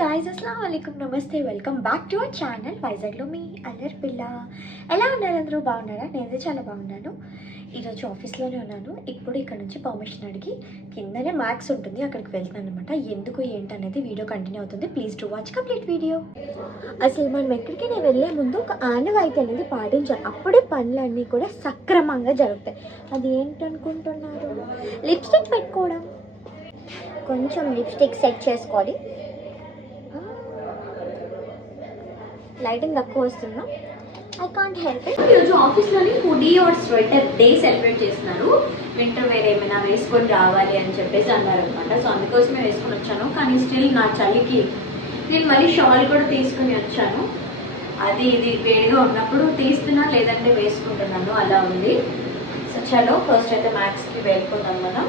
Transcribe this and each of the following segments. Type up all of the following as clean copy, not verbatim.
Guys अस्सलाम वालेकुम नमस्ते welcome back to our channel వైజాగ్లో మీ అల్లరి పిల్ల. ఎలా ఉన్నారు అందరూ? బాగున్నారా? నేనైతే చాలా బాగున్నాను. ఈరోజు ఆఫీస్లోనే ఉన్నాను. ఇప్పుడు ఇక్కడ నుంచి పర్మిషన్ అడిగి కిందనే మ్యాక్స్ ఉంటుంది, అక్కడికి వెళ్తాను అనమాట. ఎందుకు ఏంటనేది వీడియో కంటిన్యూ అవుతుంది. Please to watch complete video. అసలు మనం ఎక్కడికి నేను వెళ్ళే ముందు ఒక ఆనవాయితీ అనేది పాటించాలి, అప్పుడే పనులన్నీ కూడా సక్రమంగా జరుగుతాయి. అది ఏంటనుకుంటున్నారు? లిప్స్టిక్ పెట్టుకోవడం. కొంచెం లిప్స్టిక్ సెట్ చేసుకోవాలి. లైటింగ్ తక్కువ వస్తున్నా, ఐ కాంట్ హెల్ప్ ఇట్. ఈరోజు ఆఫీస్లోని hoodie or sweater day celebrate చేస్తున్నారు. వింటర్ వేర్ ఏమైనా వేసుకొని రావాలి అని చెప్పేసి అన్నారు అనమాట. సో అందుకోసమే వేసుకొని వచ్చాను. కానీ స్టిల్ నా చలికి నేను మళ్ళీ షాల్ కూడా తీసుకుని వచ్చాను. అది ఇది వేడిగా ఉన్నప్పుడు తీస్తున్నా, లేదంటే వేసుకుంటున్నాను, అలా ఉంది. సో చలో ఫస్ట్ అయితే మ్యాక్స్కి వెళ్ళిపోతాం మనం.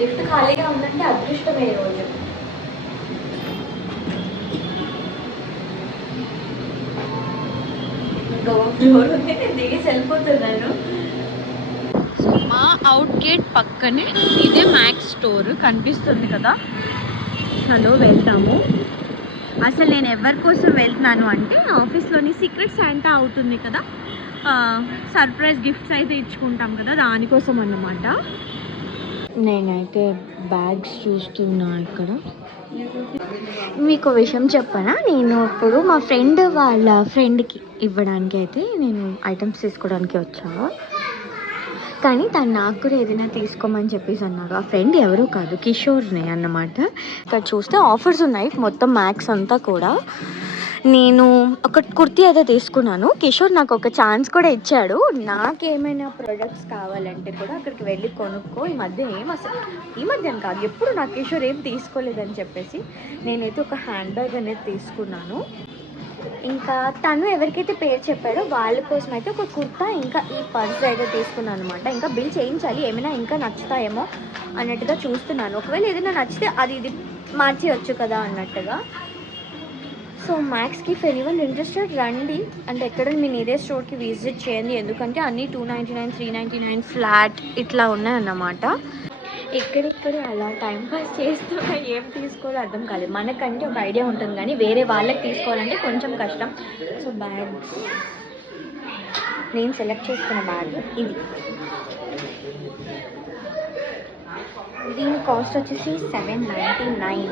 లిఫ్ట్ ఖాళీగా ఉందంటే అదృష్టమే రోజు. దిగేసి వెళ్ళిపోతున్నాను. మా అవుట్ గేట్ పక్కనే ఇదే మ్యాక్స్ స్టోర్ కనిపిస్తుంది కదా, హలో వెళ్తాము. అసలు నేను ఎవరి కోసం వెళ్తున్నాను అంటే ఆఫీస్లోని సీక్రెట్ శాంటా అవుతుంది కదా, సర్ప్రైజ్ గిఫ్ట్స్ అయితే ఇచ్చుకుంటాం కదా, దానికోసం అన్నమాట. నేనైతే బ్యాగ్స్ చూస్తున్నా ఇక్కడ. మీకు విషయం చెప్పనా, నేను ఇప్పుడు మా ఫ్రెండ్ వాళ్ళ ఫ్రెండ్కి ఇవ్వడానికి అయితే నేను ఐటమ్స్ తీసుకోవడానికి వచ్చా. కానీ తను నాకు కూడా ఏదైనా తీసుకోమని చెప్పేసి అన్నారు. ఆ ఫ్రెండ్ ఎవరూ కాదు, కిషోర్ని అన్నమాట. ఇక్కడ చూస్తే ఆఫర్స్ ఉన్నాయి మొత్తం మ్యాక్స్ అంతా కూడా. నేను ఒక కుర్తీ అయితే తీసుకున్నాను. కిషోర్ నాకు ఒక ఛాన్స్ కూడా ఇచ్చాడు, నాకేమైనా ప్రొడక్ట్స్ కావాలంటే కూడా అక్కడికి వెళ్ళి కొనుక్కో. ఈ మధ్య అని కాదు, ఎప్పుడు నాకు కిషోర్ ఏం తీసుకోలేదని చెప్పేసి నేనైతే ఒక హ్యాండ్ బ్యాగ్ అనేది తీసుకున్నాను. ఇంకా తను ఎవరికైతే పేరు చెప్పాడో వాళ్ళ కోసం అయితే ఒక కుర్తా, ఇంకా ఈ పర్స్ అయితే తీసుకున్నాను అనమాట. ఇంకా బిల్ చేయించాలి, ఏమైనా ఇంకా నచ్చుతాయేమో అన్నట్టుగా చూస్తున్నాను. ఒకవేళ ఏదైనా నచ్చితే అది ఇది మార్చేయచ్చు కదా అన్నట్టుగా. సో మ్యాక్స్కి ఇఫ్ ఎనీవన్ ఇంట్రెస్టెడ్ రండి, అంటే ఎక్కడ మీ ఇదే స్టోర్కి విజిట్ చేయండి. ఎందుకంటే అన్నీ 299, 399 ఫ్లాట్ ఇట్లా ఉన్నాయన్నమాట. ఎక్కడెక్కడ అలా టైంపాస్ చేస్తున్నా ఏం తీసుకోవాలో అర్థం కాలేదు. మనకంటే ఒక ఐడియా ఉంటుంది కానీ వేరే వాళ్ళకి తీసుకోవాలంటే కొంచెం కష్టం. సో బ్యాగ్ నేను సెలెక్ట్ చేసుకున్న బ్యాగ్ ఇది. దీని కాస్ట్ వచ్చేసి 799.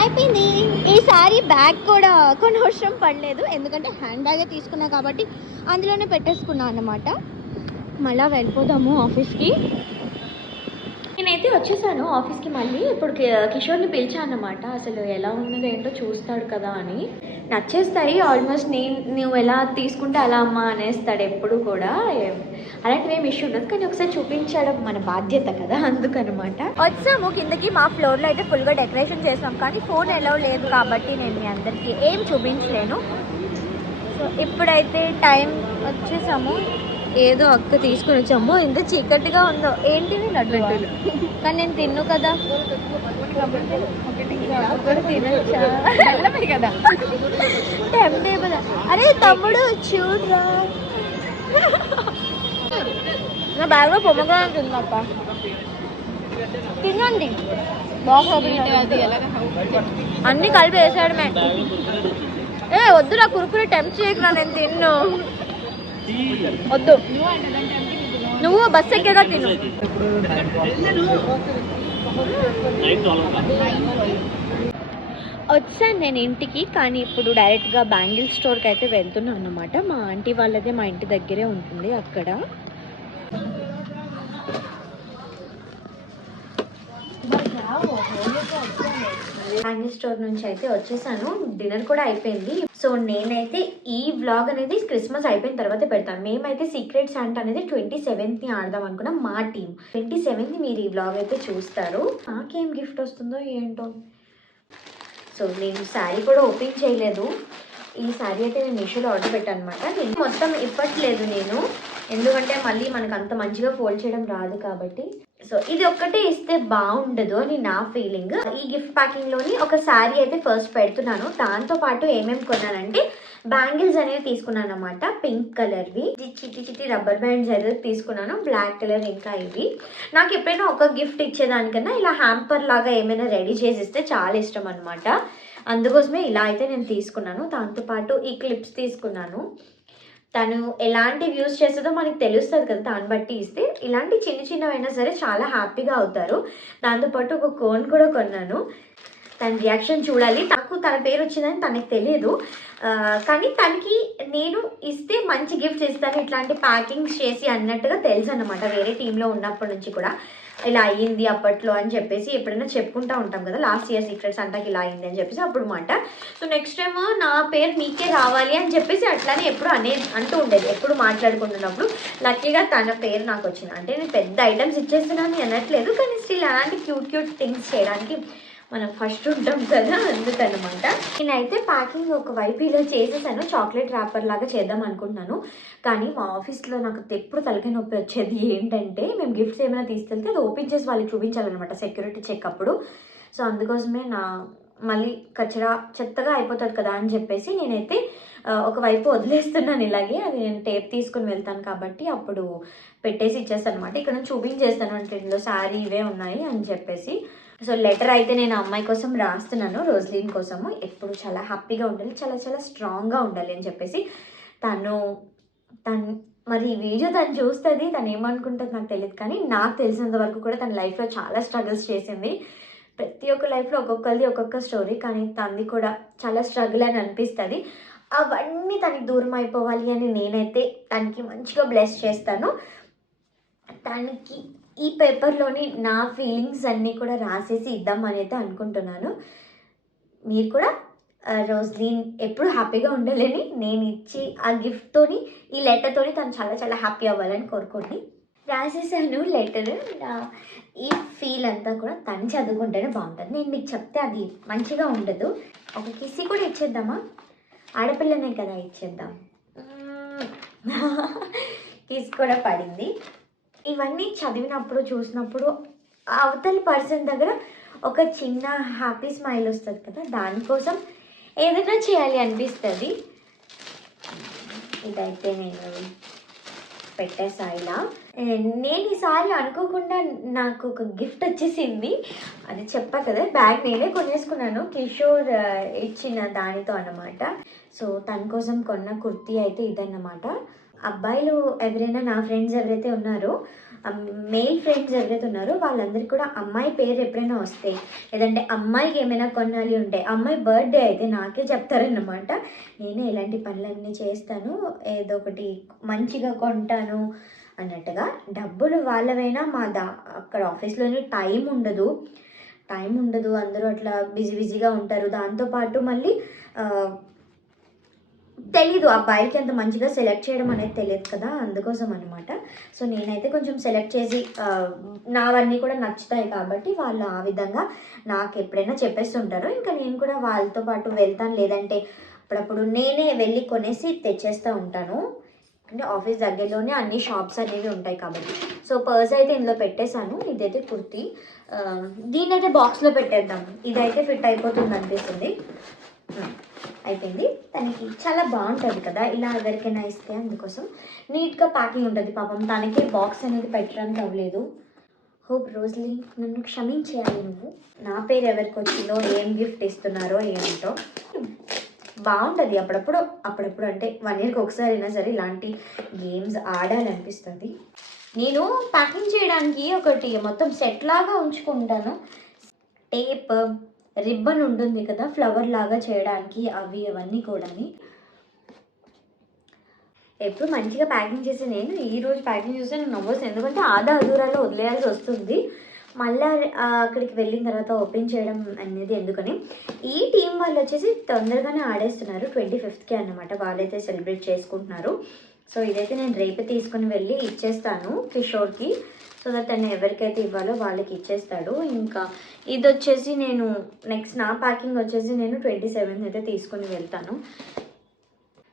అయిపోయింది. ఈసారి బ్యాగ్ కూడా కొన్ని అవసరం పడలేదు, ఎందుకంటే హ్యాండ్ బ్యాగే తీసుకున్నా కాబట్టి అందులోనే పెట్టేసుకున్నాను అన్నమాట. మళ్ళీ వెళ్ళిపోదాము ఆఫీస్కి. నేనైతే వచ్చేసాను ఆఫీస్కి మళ్ళీ. ఇప్పుడు కిషోర్ని పిలిచాను అన్నమాట. అసలు ఎలా ఉన్నదో ఏంటో చూస్తాడు కదా అని. నచ్చేస్తాయి ఆల్మోస్ట్. నువ్వు ఎలా తీసుకుంటే అలా అమ్మ అనేస్తాడు ఎప్పుడు కూడా. అలాంటివి ఏమి ఇష్యూ ఉండదు, కానీ ఒకసారి చూపించడం మన బాధ్యత కదా, అందుకనమాట. వచ్చాము కిందకి. మా ఫ్లోర్లో అయితే ఫుల్గా డెకరేషన్ చేసాం, కానీ ఫోన్ ఎలా లేదు కాబట్టి నేను మీ అందరికీ ఏం చూపించలేను. సో ఇప్పుడైతే టైం వచ్చేసాము. ఏదో అక్క తీసుకుని వచ్చాము. ఇంత చీకటిగా ఉందో ఏంటివి లడ్డు, కానీ నేను తిన్ను కదా, తినొచ్చా కదా. టెంపేబుల్. అరే తమ్ముడు చూడరా, నా బ్యాగ్లో పొమ్మగ్రానేట్ ఉందక్క, తినండి. అన్నీ కలిపి వేసాడమే. వద్దురా కురుకురే టెంప్ట్ చేయకురా, నేను తిన్ను. వద్దు, నువ్వు బస్ ఎక్కేగా తిను. వచ్చాను నేను ఇంటికి, కానీ ఇప్పుడు డైరెక్ట్గా బ్యాంగిల్ స్టోర్కి అయితే వెళ్తున్నాను అన్నమాట. మా ఆంటీ వాళ్ళదే మా ఇంటి దగ్గరే ఉంటుంది అక్కడ. బ్యాంగిల్ స్టోర్ నుంచి అయితే వచ్చేసాను. డిన్నర్ కూడా అయిపోయింది. సో నేనైతే ఈ వ్లాగ్ అనేది క్రిస్మస్ అయిపోయిన తర్వాత పెడతాను. మేమైతే సీక్రెట్ శాంటా అనేది 27th ఆడదాం అనుకున్నాం మా టీం. 27th మీరు ఈ వ్లాగ్ అయితే చూస్తారు. నాకేం గిఫ్ట్ వస్తుందో ఏంటో. సో నేను శారీ కూడా ఓపెన్ చేయలేదు. ఈ శారీ అయితే నేను మీషోలో ఆర్డర్ పెట్టాను అనమాట. నేను మొత్తం ఇప్పట్లేదు నేను, ఎందుకంటే మళ్ళీ మనకు అంత మంచిగా ఫోల్డ్ చేయడం రాదు కాబట్టి. సో ఇది ఒక్కటే ఇస్తే బాగుండదు అని నా ఫీలింగ్. ఈ గిఫ్ట్ ప్యాకింగ్లోని ఒక శారీ అయితే ఫస్ట్ పెడుతున్నాను. దాంతోపాటు ఏమేమి కొన్నానంటే బ్యాంగిల్స్ అనేవి తీసుకున్నాను అనమాట, పింక్ కలర్వి. చిట్టి చిట్టి రబ్బర్ బ్యాండ్స్ అనేది తీసుకున్నాను, బ్లాక్ కలర్. ఇంకా ఇవి నాకు ఎప్పుడైనా ఒక గిఫ్ట్ ఇచ్చేదానికన్నా ఇలా హ్యాంపర్ లాగా ఏమైనా రెడీ చేసి ఇస్తే చాలా ఇష్టం అనమాట. అందుకోసమే ఇలా అయితే నేను తీసుకున్నాను. దాంతోపాటు ఈ క్లిప్స్ తీసుకున్నాను. తను ఎలాంటివి యూజ్ చేస్తుందో మనకి తెలుస్తుంది కదా, దాన్ని బట్టి ఇస్తే ఇలాంటి చిన్న చిన్నవైనా సరే చాలా హ్యాపీగా అవుతారు. దాంతోపాటు ఒక కోన్ కూడా కొన్నాను. తన రియాక్షన్ చూడాలి. నాకు తన పేరు వచ్చిందని తనకి తెలియదు, కానీ తనకి నేను ఇస్తే మంచి గిఫ్ట్స్ ఇస్తాను ఇట్లాంటి ప్యాకింగ్స్ చేసి అన్నట్టుగా తెలుసు అన్నమాట. వేరే టీంలో ఉన్నప్పటి నుంచి కూడా ఇలా అయ్యింది అప్పట్లో అని చెప్పేసి ఎప్పుడైనా చెప్పుకుంటూ ఉంటాం కదా, లాస్ట్ ఇయర్ సీక్రెట్స్ అంటాకి ఇలా అయింది అని చెప్పేసి అప్పుడు మాట. సో నెక్స్ట్ టైం నా పేరు నీకే రావాలి అని చెప్పేసి అట్లానే ఎప్పుడు అంటూ ఉండేది, ఎప్పుడు మాట్లాడుకుంటున్నప్పుడు. లక్కీగా తన పేరు నాకు వచ్చింది. అంటే నేను పెద్ద ఐటమ్స్ ఇచ్చేస్తున్నాను అనట్లేదు, కానీ స్టిల్ అలాంటి క్యూట్ క్యూట్ థింగ్స్ చేయడానికి మనం ఫస్ట్ ఉంటాం కదా, అందుకనమాట. నేనైతే ప్యాకింగ్ ఒక వైపు ఇలా చేసేసాను, చాక్లెట్ ర్యాపర్ లాగా చేద్దాం అనుకుంటున్నాను. కానీ మా ఆఫీస్లో నాకు ఎప్పుడు తలకాయ నొప్పి వచ్చేది ఏంటంటే, మేము గిఫ్ట్స్ ఏమైనా తీసుకెళ్తే అది ఓపెన్ చేసి వాళ్ళకి చూపించాలన్నమాట సెక్యూరిటీ చెక్ అప్పుడు. సో అందుకోసమే మళ్ళీ చెత్తగా అయిపోతుంది కదా అని చెప్పేసి నేనైతే ఒకవైపు వదిలేస్తున్నాను ఇలాగే. అది నేను టేప్ తీసుకుని వెళ్తాను కాబట్టి అప్పుడు పెట్టేసి ఇచ్చేస్తాను అనమాట. ఇక్కడ నుంచి చూపించేస్తాను అంటే ఇందులో శారీ ఇవే ఉన్నాయి అని చెప్పేసి. సో లెటర్ అయితే నేను అమ్మాయి కోసం రాస్తున్నాను, రోజ్లీన్ కోసము. ఎప్పుడు చాలా హ్యాపీగా ఉండాలి, చాలా చాలా స్ట్రాంగ్గా ఉండాలి అని చెప్పేసి. తను మరి ఈ వీడియో తను చూస్తుంది, తను ఏమనుకుంటుంది నాకు తెలియదు, కానీ నాకు తెలిసినంత వరకు కూడా తన లైఫ్లో చాలా స్ట్రగుల్స్ చేసింది. ప్రతి ఒక్క లైఫ్లో ఒక్కొక్కరిది ఒక్కొక్క స్టోరీ, కానీ తనది కూడా చాలా స్ట్రగుల్ అని అనిపిస్తుంది. అవన్నీ తనకి దూరం అయిపోవాలి అని నేనైతే తనకి మంచిగా బ్లెస్ చేస్తాను. తనకి ఈ పేపర్లోని నా ఫీలింగ్స్ అన్నీ కూడా రాసేసి ఇద్దామని అయితే అనుకుంటున్నాను. మీరు కూడా రోజ్లీన్ ఎప్పుడు హ్యాపీగా ఉండాలని, నేను ఇచ్చి ఆ గిఫ్ట్తోని, ఈ లెటర్తోని తను చాలా చాలా హ్యాపీ అవ్వాలని కోరుకోండి. రాసేసాను లెటర్. ఈ ఫీల్ అంతా కూడా తను చదువుకుంటేనే బాగుంటుంది. నేను మీకు చెప్తే అది మంచిగా ఉండదు. ఒక కిసి కూడా ఇచ్చేద్దామా, ఆడపిల్లనే కదా, ఇచ్చేద్దాం. కిస్ కూడా పడింది. ఇవన్నీ చదివినప్పుడు చూసినప్పుడు అవతలి పర్సన్ దగ్గర ఒక చిన్న హ్యాపీ స్మైల్ వస్తుంది కదా, దానికోసం ఏదైనా చేయాలి అనిపిస్తుంది. ఇదైతే నేను పెట్టేసా ఇలా. నేను ఈసారి అనుకోకుండా నాకు ఒక గిఫ్ట్ వచ్చేసింది. అది చెప్పా కదా, బ్యాగ్ నేనే కొనేసుకున్నాను కిషోర్ ఇచ్చిన దానితో అన్నమాట. సో తన కోసం కొన్న కుర్తీ అయితే ఇదన్నమాట. అబ్బాయిలు ఎవరైనా, నా ఫ్రెండ్స్ ఎవరైతే ఉన్నారో, మేల్ ఫ్రెండ్స్ ఎవరైతే ఉన్నారో వాళ్ళందరికీ కూడా అమ్మాయి పేరు ఎప్పుడైనా వస్తే, లేదంటే అమ్మాయికి ఏమైనా కొనాలి ఉంటే, అమ్మాయి బర్త్డే అయితే నాకే చెప్తారన్నమాట. నేనే ఇలాంటి పనులన్నీ చేస్తాను, ఏదో ఒకటి మంచిగా కొంటాను అన్నట్టుగా. డబ్బులు వాళ్ళవైనా అక్కడ ఆఫీస్లోనే టైం ఉండదు, అందరూ అట్లా బిజీగా ఉంటారు. దాంతోపాటు మళ్ళీ తెలీదు అబ్బాయిలకి అంత మంచిగా సెలెక్ట్ చేయడం అనేది తెలియదు కదా, అందుకోసం అనమాట. సో నేనైతే కొంచెం సెలెక్ట్ చేసి నావన్నీ కూడా నచ్చుతాయి కాబట్టి వాళ్ళు ఆ విధంగా నాకు ఎప్పుడైనా చెప్పేస్తుంటారు. ఇంకా నేను కూడా వాళ్ళతో పాటు వెళ్తాను, లేదంటే అప్పుడప్పుడు నేనే వెళ్ళి కొనేసి తెచ్చేస్తూ ఉంటాను. అంటే ఆఫీస్ దగ్గరలోనే అన్ని షాప్స్ అనేవి ఉంటాయి కాబట్టి. సో పర్స్ అయితే ఇందులో పెట్టేశాను. ఇదైతే కుర్తీ, దీన్నైతే బాక్స్లో పెట్టేద్దాం, ఇదైతే ఫిట్ అయిపోతుంది అనిపిస్తుంది. అయిపోయింది. తనకి చాలా బాగుంటుంది కదా ఇలా ఎవరికైనా ఇస్తే, అందుకోసం నీట్గా ప్యాకింగ్ ఉంటుంది. పాపం తనకే బాక్స్ అనేది పెట్టడానికి అవ్వలేదు. హోప్ రోజ్లీన్ నన్ను క్షమించేయాలి, నువ్వు నా పేరు ఎవరికి వచ్చిందో, ఏం గిఫ్ట్ ఇస్తున్నారో ఏంటో. బాగుంటుంది అప్పుడప్పుడు అంటే 1 yearకి ఒకసారి అయినా సరే ఇలాంటి గేమ్స్ ఆడాలనిపిస్తుంది. నేను ప్యాకింగ్ చేయడానికి ఒకటి మొత్తం సెట్ లాగా ఉంచుకుంటాను. టేప్, రిబ్బన్ ఉంటుంది కదా ఫ్లవర్ లాగా చేయడానికి, అవన్నీ కూడా. ఎప్పుడు మంచిగా ప్యాకింగ్ చేసి నేను ఈరోజు ప్యాకింగ్ చేస్తే నేను నవ్వొస్తుంది, ఎందుకంటే ఆదా అధూరాలో వదిలేయాల్సి వస్తుంది. మళ్ళీ అక్కడికి వెళ్ళిన తర్వాత ఓపెన్ చేయడం అనేది ఎందుకని. ఈ టీం వాళ్ళు వచ్చేసి తొందరగానే ఆడేస్తున్నారు, 25th అన్నమాట వాళ్ళైతే సెలబ్రేట్ చేసుకుంటున్నారు. సో ఇదైతే నేను రేపు తీసుకుని వెళ్ళి ఇచ్చేస్తాను కిషోర్కి, సో దట్ తను ఎవరికైతే ఇవ్వాలో వాళ్ళకి ఇచ్చేస్తాడు. ఇంకా ఇది వచ్చేసి నేను నెక్స్ట్ నా ప్యాకింగ్ వచ్చేసి నేను 27th అయితే తీసుకుని వెళ్తాను.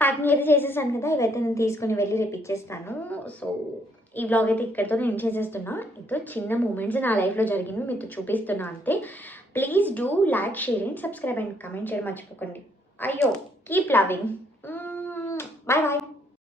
ప్యాకింగ్ అయితే చేసేసాను కదా, ఇవైతే నేను తీసుకుని వెళ్ళి రేపు ఇచ్చేస్తాను. సో ఈ వ్లాగ్ అయితే ఇక్కడితో నేను చేసేస్తున్నా. ఇదో చిన్న మూమెంట్స్ నా లైఫ్లో జరిగింది మీతో చూపిస్తున్నా అంతే. Please do like, share and subscribe and comment చేయడం మర్చిపోకండి. అయ్యో, కీప్ లవింగ్. Bye bye.